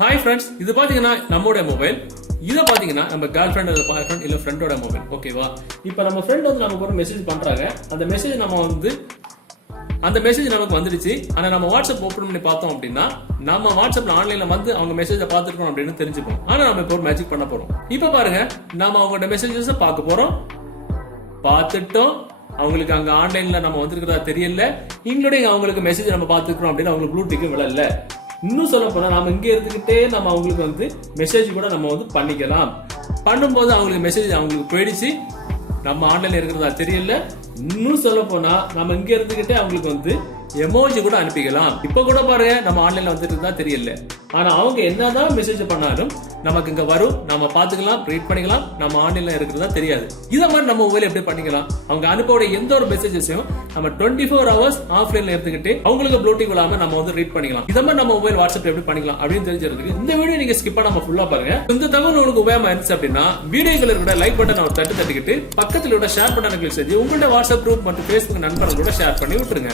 Hi friends, இது பாத்தீங்கன்னா நம்மளோட மொபைல். இதை பாத்தீங்கன்னா நம்ம கேர்ள் ஃப்ரெண்ட் அல்லது பாய் ஃப்ரெண்ட் இல்ல ஃப்ரெண்டோட மொபைல். ஓகேவா? இப்போ நம்ம ஃப்ரெண்ட் வந்து நமக்கு ஒரு மெசேஜ் பண்றாங்க. அந்த மெசேஜ் நமக்கு வந்துடுச்சு. ஆனா நம்ம வாட்ஸ்அப் ஓபன் பண்ணி பார்த்தோம் அப்படின்னா நம்ம வாட்ஸ்அப்ல ஆன்லைன்ல வந்து அவங்க மெசேஜ பாத்துருக்கோம் அப்படின்னு தெரிஞ்சுப்போம். ஆனா நம்ம இப்போ ஒரு மேஜிக் பண்ண போறோம். இப்ப பாருங்க, நம்ம அவங்களோட மெசேஜஸ் பார்க்க போறோம். பார்த்துட்டோம். அவங்களுக்கு அங்க ஆன்லைன்ல நம்ம வந்திருக்கிறதா தெரியல. இன்க்ளூடிங் அவங்களுக்கு மெசேஜ் நம்ம பாத்துக்கிறோம் அப்படின்னு அவங்களுக்கு ப்ளூ டிக் விழல. இன்னும் சொல்ல போனா நம்ம இங்க இருந்துகிட்டே நம்ம அவங்களுக்கு வந்து மெசேஜ் கூட நம்ம வந்து பண்ணிக்கலாம். பண்ணும்போது அவங்களுக்கு மெசேஜ் அவங்களுக்கு போயிடுச்சு, நம்ம ஆன்லைன்ல இருக்கிறதா தெரியல. இன்னும் சொல்ல போனா நம்ம இங்க இருந்துகிட்டே அவங்களுக்கு வந்து எமோஜி கூட அனுப்பிக்கலாம். இப்ப கூட பாருங்க, நம்ம ஆன்லைன்ல வந்துட்டு தான் தெரியல. ஆனா அவங்க என்னதான் மெசேஜ் பண்ணாலும் நமக்கு இங்க வரும், நம்ம பாத்துக்கலாம், ரீட் பண்ணிக்கலாம். நம்ம ஆன்லைன்ல இருக்கிறதா தெரியாது. இத மாதிரி நம்ம மொபைல் எப்படி பண்ணிக்கலாம்? அவங்க அனுப்போட எந்த ஒரு மெசேஜஸையும் நம்ம 24 hours ஆஃப்லைன்ல எடுத்துக்கிட்டு அவங்களுக்கு ப்ளூடிக் இல்லாம நம்ம வந்து ரீட் பண்ணிக்கலாம். இத மாதிரி நம்ம மொபைல் வாட்ஸ்அப் எப்படி பண்ணிக்கலாம் அப்படின்னு தெரிஞ்சிருக்கு. இந்த வீடியோ நீங்க ஸ்கிப் பண்ணாம ஃபுல்லா பாருங்க. இந்த தகவல் உங்களுக்கு உபயோகமா இருந்துச்சு அப்படின்னா வீடியோக்கள் இருக்கிற லைக் பட்டன் ஒரு தட்டிக்கிட்டு பக்கத்துல உள்ள ஷேர் பட்டனை கிளிக் செய்து உங்களோட வாட்ஸ்அப் குரூப் மற்றும் Facebook நண்பர்களோட ஷேர் பண்ணி விட்டுருங்க.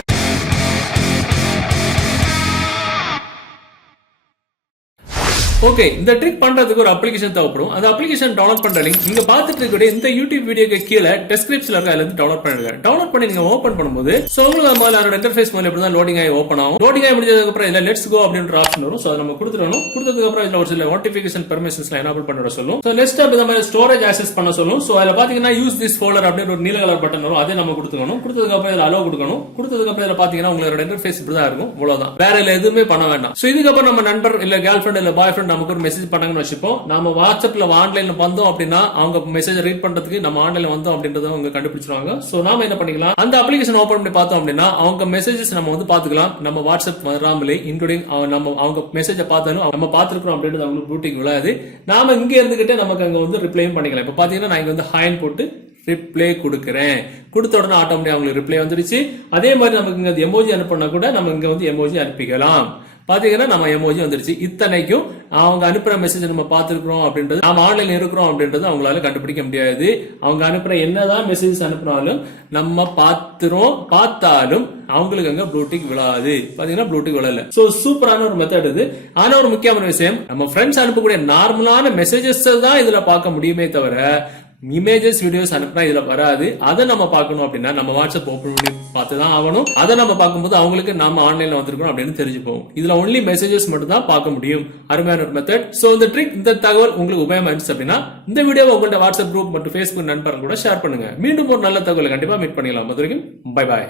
ஓகே, இந்த ட்ரிக் பண்றதுக்கு ஒரு அப்ளிகேஷன் தேவைப்படும். அந்த அப்ளிகேஷன் டவுன்லோட் பண்ற லிங்க் நீங்க பாத்துட்டு இருக்க இந்த யூடியூப் வீடியோக்கு கீழே டெஸ்கிரிப்ஷன்ல இருக்க அதுல இருந்து டவுன்லோட் பண்ணுங்க. டவுன்லோட் பண்ணி நீங்க ஓபன் பண்ணும்போது உங்களுக்கு முதல்ல அதோட இன்டர்ஃபேஸ் முதல்ல எப்படி தான் லோடிங் ஆகி ஓபன் ஆகும். லோடிங் ஆகி முடிஞ்சதுக்கு அப்புறம் இதுல லெட்ஸ் கோ அப்படின்ற ஆப்ஷன் வரும். சோ அதை நம்ம கொடுத்துடணும். கொடுத்ததுக்கு அப்புறம் இதுல ஒரு சில நோட்டிபிகேஷன் பெர்மிஷன்ஸ்லாம் எனேபிள் பண்ண சொல்லும். சோ நெக்ஸ்ட் ஸ்டெப் இந்த மாதிரி ஸ்டோரேஜ் ஆக்சஸ் பண்ண சொல்லும். சோ அதுல பாத்தீங்கன்னா யூஸ் திஸ் ஃபோல்டர் அப்படின்னு ஒரு நீல கலர் பட்டன் வரும். அதை நம்ம கொடுத்துக்கணும். கொடுத்ததுக்கு அப்புறம் இதுல அலோ கொடுக்கணும். கொடுத்ததுக்கு அப்புறம் இதுல பாத்தீங்கன்னா உங்களோட இன்டர்ஃபேஸ் இப்படி தான் இருக்கும். அவ்வளவுதான், வேற இல்ல எதுவுமே பண்ண வேண்டாம். சோ இதுக்கப்புறம் நம்ம நண்பர் இல்ல கேர்ள் ஃப்ரெண்ட் இல்ல பாய் ஃப்ரெண்ட் நமக்கு ஒரு மெசேஜ் பண்ண வச்சுப்போம். நாம வாட்ஸ்அப்ல ஆன்லைன்ல வந்தோம் அப்படின்னா அவங்க மெசேஜ் ரீட் பண்றதுக்கு நம்ம ஆன்லைன்ல வந்தோம் அப்படின்றத அவங்க கண்டுபிடிச்சிருவாங்க. சோ நாம என்ன பண்ணிக்கலாம், அந்த அப்ளிகேஷன் ஓபன் பண்ணி பார்த்தோம் அப்படின்னா அவங்க மெசேஜஸ் நம்ம வந்து பாத்துக்கலாம். நம்ம வாட்ஸ்அப் வராமலே இன்க்ளூடிங் நம்ம அவங்க மெசேஜ பார்த்தாலும் நம்ம பாத்துக்கிறோம் அப்படின்றது அவங்களுக்கு ப்ளூடிக் விழாது. நாம இங்க இருந்துகிட்டே நமக்கு அங்க வந்து ரிப்ளையும் பண்ணிக்கலாம். இப்ப பாத்தீங்கன்னா நான் இங்க வந்து ஹாய்னு போட்டு ரிப்ளை கொடுக்கிறேன். கொடுத்த உடனே ஆட்டோமேட்டிக்கா அவங்களுக்கு ரிப்ளை வந்துருச்சு. அதே மாதிரி நமக்கு இங்க எமோஜி அனுப்பினா கூட நம்ம இங்க வந்து எமோஜி அனுப்பிக்கலாம். பாத்தீங்கன்னா நம்ம எமோஜி வந்துருச்சு. இத்தனைக்கும் அவங்க அனுப்புற மெசேஜ் நம்ம பாத்துருக்கோம் அப்படின்றது, நாம ஆன்லைன்ல இருக்கிறோம் அப்படின்றது அவங்களால கண்டுபிடிக்க முடியாது. அவங்க அனுப்புற என்னதான் மெசேஜ் அனுப்பினாலும் நம்ம பார்த்தாலும் அவங்களுக்கு அங்க ப்ளூடிக் விழாது. பாத்தீங்கன்னா ப்ளூடிக் விழல. சோ சூப்பரான ஒரு மெத்தட் இது. ஆனா ஒரு முக்கியமான விஷயம், நம்ம ஃப்ரெண்ட்ஸ் அனுப்பக்கூடிய நார்மலான மெசேஜஸ் தான் இதுல பார்க்க முடியுமே தவிர இமேஜஸ் வீடியோஸ் அனுப்புனா இதுல வராது. அதை நம்ம பார்க்கணும் அப்படின்னா நம்ம வாட்ஸ்அப் ஓபன் பண்ணி பார்த்துதான் ஆகணும். அதை நம்ம பார்க்கும்போது அவங்களுக்கு நாம ஆன்லைன்ல வந்திருக்கோம் அப்படின்னு தெரிஞ்சுப்போம். இதுல ஒன்லி மெசேஜஸ் மட்டும் தான் பார்க்க முடியும். அருமையான ஒரு மெத்தட். சோ இந்த ட்ரிக், இந்த தகவல் உங்களுக்கு உபயோகமா இருந்துச்சு அப்படின்னா இந்த வீடியோவை உங்களோட வாட்ஸ்அப் குரூப் மற்றும் Facebook நண்பர்கள் கூட ஷேர் பண்ணுங்க. மீண்டும் ஒரு நல்ல தகவலை கண்டிப்பா மீட் பண்ணிக்கலாம். அது வரைக்கும் பை பாய்.